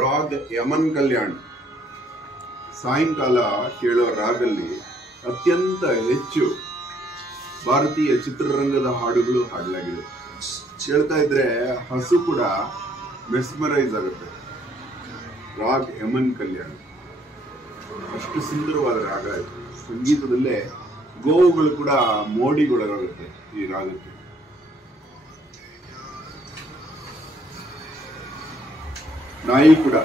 ರಾಗ್ ಯಮನ್ ಕಲ್ಯಾಣ್ ಸಾಯಂಕಾಲ ಕೇಳೋ ರಾಗಲ್ಲಿ ಅತ್ಯಂತ ಹೆಚ್ಚು ಭಾರತೀಯ ಚಿತ್ರರಂಗದ ಹಾಡುಗಳು ಹಾಡಲಾಗಿದೆ. ಕೇಳ್ತಾ ಇದ್ರೆ ಹಸು ಕೂಡ ಮೆಸ್ಮರೈಸ್ ಆಗುತ್ತೆ. ರಾಗ್ ಯಮನ್ ಕಲ್ಯಾಣ್ ಅಷ್ಟು ಸುಂದರವಾದ ರಾಗ ಇದು. ಸಂಗೀತದಲ್ಲೇ ಗೋವುಗಳು ಕೂಡ ಮೋಡಿಗೊಳಗಾಗುತ್ತೆ ಈ ರಾಗಕ್ಕೆ. ನಾಯಿ ಕೂಡ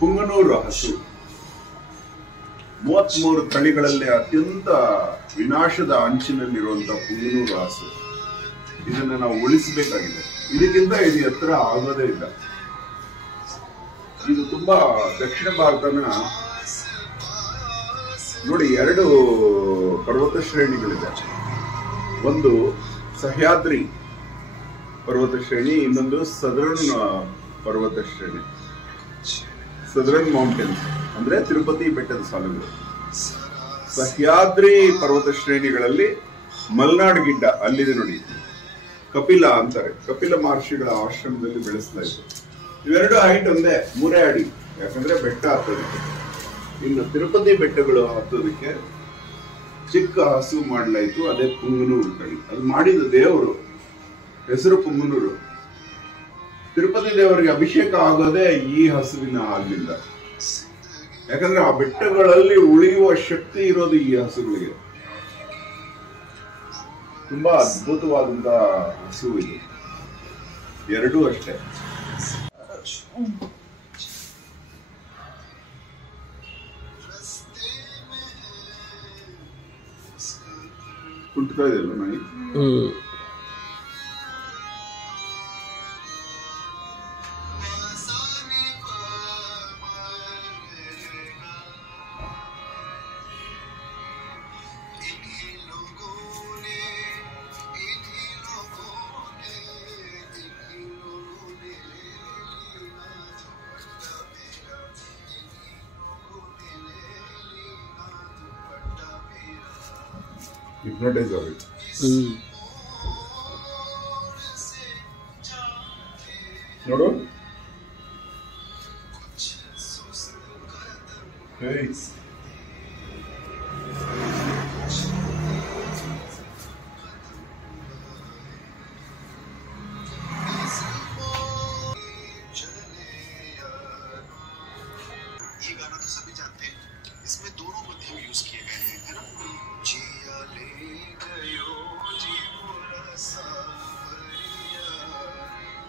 ಪುಂಗನೂರು ಹಸು 33 ತಳಿಗಳಲ್ಲಿ ಅತ್ಯಂತ ವಿನಾಶದ ಅಂಚಿನಲ್ಲಿರುವಂತಹ ಪುಂಗನೂರು ಹಸು. ಇದನ್ನ ನಾವು ಉಳಿಸಬೇಕಾಗಿದೆ. ಇದಕ್ಕಿಂತ ಇದು ಎತ್ತರ ಆಗೋದೇ ಇಲ್ಲ. ಇದು ತುಂಬಾ ದಕ್ಷಿಣ ಭಾರತನ ನೋಡಿ 2 ಪರ್ವತ ಶ್ರೇಣಿಗಳಿದೆ. ಒಂದು ಸಹ್ಯಾದ್ರಿ ಪರ್ವತ ಶ್ರೇಣಿ, ಇನ್ನೊಂದು ಸದರ್ನ್ ಪರ್ವತ ಶ್ರೇಣಿ. ಸದರ್ನ್ ಮೌಂಟೇನ್ಸ್ ಅಂದ್ರೆ ತಿರುಪತಿ ಬೆಟ್ಟದ ಸಾಲುಗಳು. ಸಹ್ಯಾದ್ರಿ ಪರ್ವತ ಶ್ರೇಣಿಗಳಲ್ಲಿ ಮಲ್ನಾಡ್ ಗಿಡ್ಡ ಅಲ್ಲಿದೆ ನೋಡಿ, ಕಪಿಲ ಅಂತಾರೆ. ಕಪಿಲ ಮಹರ್ಷಿಗಳ ಆಶ್ರಮದಲ್ಲಿ ಬೆಳೆಸಲಾಯಿತು. ಇವೆರಡು ಹೈಟ್ ಒಂದೇ, 3 ಅಡಿ. ಯಾಕಂದ್ರೆ ಬೆಟ್ಟ ಹತ್ತೋದಕ್ಕೆ. ಇನ್ನು ತಿರುಪತಿ ಬೆಟ್ಟಗಳು ಹತ್ತೋದಕ್ಕೆ ಚಿಕ್ಕ ಹಸು ಮಾಡಲಾಯಿತು. ಅದೇ ಪುಂಗನೂರು ತಳಿ. ಅದು ಮಾಡಿದ ದೇವರು ಹೆಸರು ಪುಂಗನೂರು. ತಿರುಪತಿ ದೇವರಿಗೆ ಅಭಿಷೇಕ ಆಗೋದೇ ಈ ಹಸುವಿನ ಹಾಲಿನಿಂದ. ಯಾಕಂದ್ರೆ ಆ ಬೆಟ್ಟಗಳಲ್ಲಿ ಉಳಿಯುವ ಶಕ್ತಿ ಇರೋದು ಈ ಹಸುಗಳಿಗೆ. ತುಂಬಾ ಅದ್ಭುತವಾದಂತಹ ಹಸು ಇದು. ಎರಡೂ ಅಷ್ಟೇ. ಕುಂಟ್ತಾ ಇದೆಯಲ್ಲ ನಾಯಿ. Hypnotize of it. ನೋಡು. Hey. ये गाना तो सभी जानते हैं. इसमें दोनों मध्यम यूज किए गए हैं, है ना? जिया ले गयो जी मोरा सावरिया,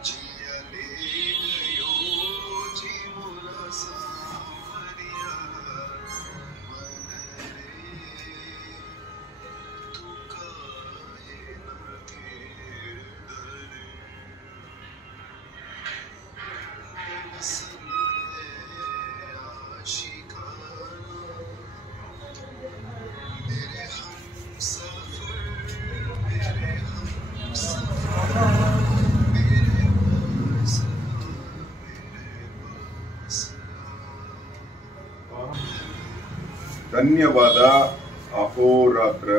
जिया ले गयो जी मोरा सावरिया, मन रे तू काहे न घेर धरे, ಧನ್ಯವಾದ. ಅಹೋರಾತ್ರ